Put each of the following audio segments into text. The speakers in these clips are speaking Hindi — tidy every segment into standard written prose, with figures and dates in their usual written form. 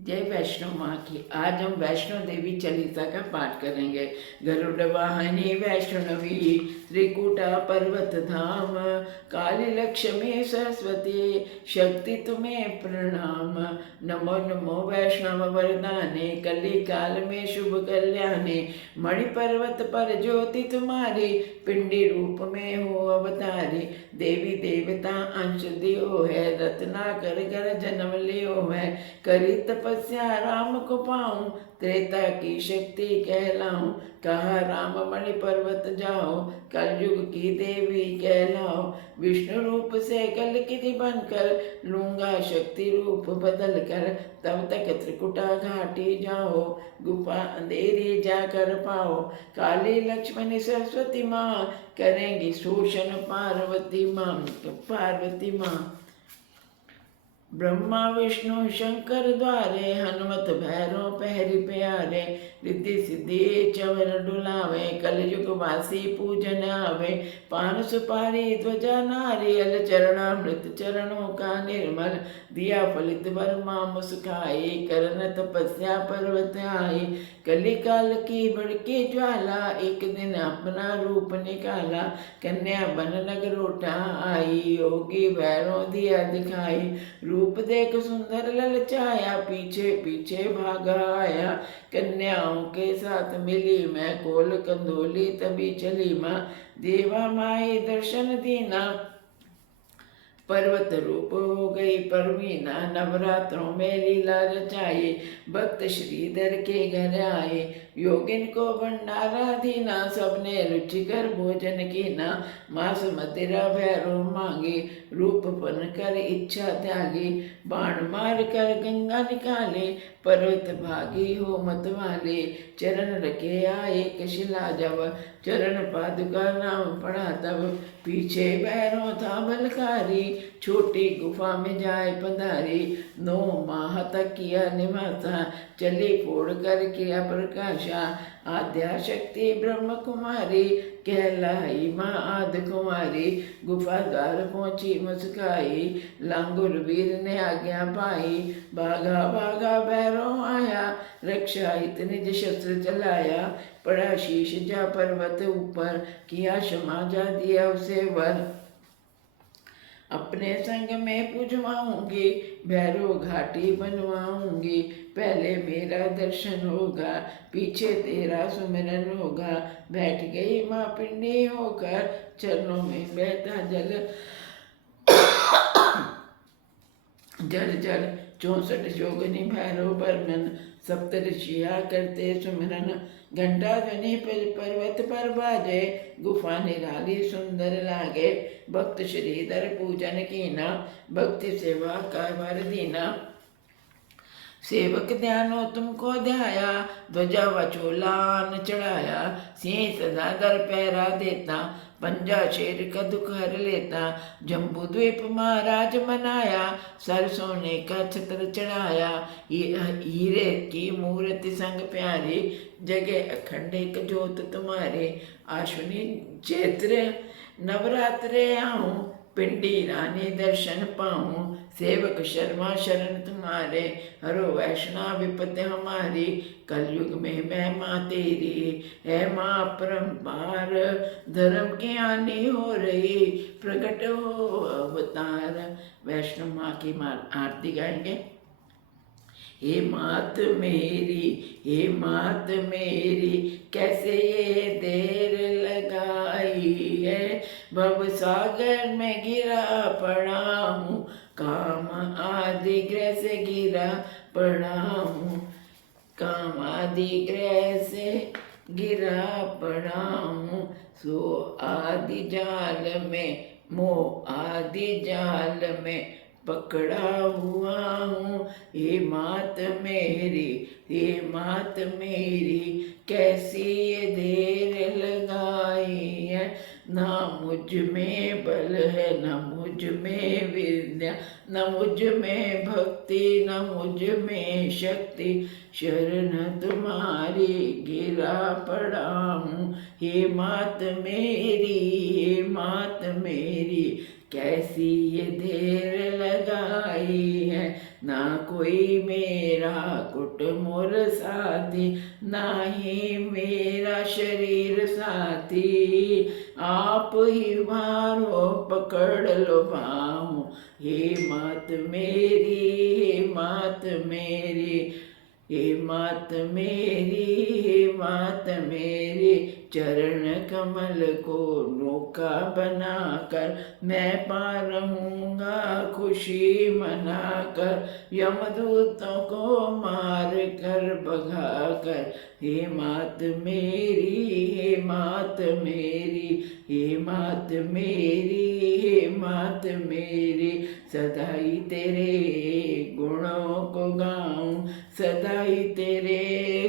जय वैष्णो माँ की। आज हम वैष्णो देवी चालीसा का पाठ करेंगे। गरुड़ वाहनी वैष्णवी, त्रिकुटा पर्वत धाम, काली लक्ष्मी सरस्वती, शक्ति तुम्हें प्रणाम। नमो नमो वैष्णव वरदाने, कली काल में शुभ कल्याणे। मणि पर्वत पर ज्योति तुम्हारी, पिंडी रूप में हो अवतारी। देवी देवता अंश दियो है, रत्नाकर घर जन्म लियो है। करी तपस्या राम को पाऊं, त्रेता की शक्ति कहलाऊं। कहा राम मणि पर्वत जाओ, कलयुग की देवी कहलाओ। विष्णु रूप से कल की बनकर, लूंगा शक्ति रूप बदल कर। तब तक त्रिकुटा घाटी जाओ, गुफा अंधेरी जाकर पाओ। काली लक्ष्मणी सरस्वती माँ, करेंगी शोषण पार्वती माँ। ब्रह्मा विष्णु शंकर द्वारे, हनुमत भैरव पहरी प्यारे। रिद्धि सिद्धि चवर डुलावे, कलयुग वासी पूजन आवे। पान सुपारी ध्वजा नारियल, चरणामृत चरणों का निर्मल। दिया फलित वर्मा मुस्काई, करन तपस्या पर्वत आई। कली काल की भड़की ज्वाला, एक दिन अपना रूप निकाला। कन्या बन नगरोटा आई, योगी भैरव दिया दिखाई। रूप देख सुंदर ललचाया, पीछे पीछे भागा आया। कन्याओं के साथ मिली मैं, कोल कंदोली तभी चली माँ। देवा माई दर्शन दीना, पर्वत रूप हो गई परवीना। नवरात्रों में लीला रचाई, भक्त श्रीधर के घर आए। योगिन को भंडारा दीना, सबने रुचिकर भोजन कीना। मांस मदिरा भैरव मांगी, रूप बन कर इच्छा त्यागी। बाण मार कर गंगा निकाले, पर्वत भागी हो मत वाले। चरण रखे आए कशिला जब, चरण पादुका नाम पढ़ा तब। पीछे भैरव था बलकारी, छोटी गुफा में जाए पधारी। 9 माह तक किया निवासा, चली फोड़ कर किया प्रकाशा। आद्या शक्ति ब्रह्म कुमारी, कहलाई माँ आद कुमारी। गुफा द्वार पहुंची मुस्काई, लांगुर वीर ने आज्ञा पाई। भागा भागा भैरव आया, रक्षा हित निज शस्त्र चलाया। पड़ा शीश जा पर्वत ऊपर, किया क्षमा जा दिया उसे वर। अपने संग में पुजवाऊंगी, भैरव घाटी बनवाऊंगी। पहले मेरा दर्शन होगा, पीछे तेरा सुमिरन होगा। बैठ गई माँ पिंडी होकर, चरणों में बहता जल जल जल। 64 जोगनी भैरव वर्णन, सप्तऋषिया करते सुमिरन। घंटा ध्वनि पर्वत पर बाजे, गुफा निराली सुंदर लागे। भक्त श्रीधर पूजन कीना, भक्ति सेवा का वर दीना। सेवक ध्यानो तुमको ध्याया, ध्वजा व चोलान चढ़ाया। सिंह सदा दर पहरा देता, पंजा शेर का दुख हर लेता। जम्बू द्वीप महाराज मनाया, सर सोने का छत्र चढ़ाया। हीरे की मूर्ति संग प्यारी, जगह अखंड एक जोत तुम्हारी। आश्विनी चैत्र नवरात्रे आऊं, पिंडी रानी दर्शन पाऊं। सेवक शर्मा शरण तुम्हारे, हरो वैष्णव विपत हमारी। कलयुग में मैं माँ तेरी, है माँ परम्पार। धर्म की हानि हो रही, प्रकट हो अवतार। वैष्णो माँ की आरती गाएंगे। हे मात मेरी, हे मात मेरी, कैसे ये देर लगाई है। भव सागर में गिरा पड़ा हूँ, काम आदि ग्रह से गिरा पड़ा हूँ। काम आदि ग्रह से गिरा पड़ा हूँ। सो आदि जाल में, मोह आदि जाल में पकड़ा हुआ हूँ। हे मात मेरी, हे मात मेरी, कैसी ये देर लगाई है। ना मुझ में बल है, न मुझ में विद्या, न मुझ में भक्ति, न मुझ में शक्ति। शरण तुम्हारी गिरा पड़ा हूँ। हे मात मेरी, हे मात मेरी, कैसी ये देर लगाई है। ना कोई मेरा कुट मोर साथी, ना ही मेरा शरीर साथी। आप ही मारो पकड़ लो बाहों, हे मात मेरी, हे मात मेरी, हे मात मेरी, हे मात मेरी। चरण कमल को नौका बनाकर मैं पार रहूँगा खुशी मनाकर, यमदूतों को मार कर भगा कर। हे मात मेरी, हे मात मेरी, हे मात मेरी, हे मात मेरी। सदा ही तेरे गुणों को गाऊं, सदा ही तेरे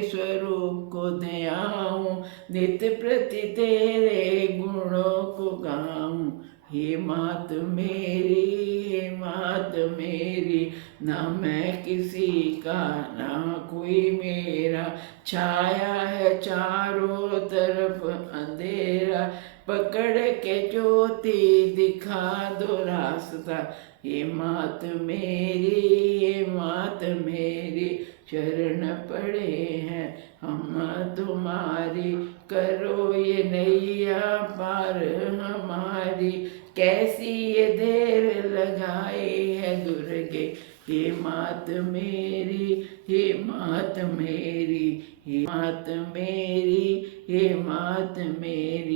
स्वरूप को ध्याऊं, नित्य प्रति तेरे गुणों को गाऊं। हे मात मेरी, हे मात मेरी, ना मैं किसी का ना कोई मेरा, छाया है चारों तरफ अंधेरा, पकड़ के ज्योति दिखा दो रास्ता। हे मात मेरी, हे मात मेरी, शरण पड़े हैं हम तुम्हारी, करो ये नैया पार हमारी। कैसी ये देर लगाई है दुर्गे, हे मात मेरी, हे मात मेरी, हे मात मेरी, हे मात मेरी।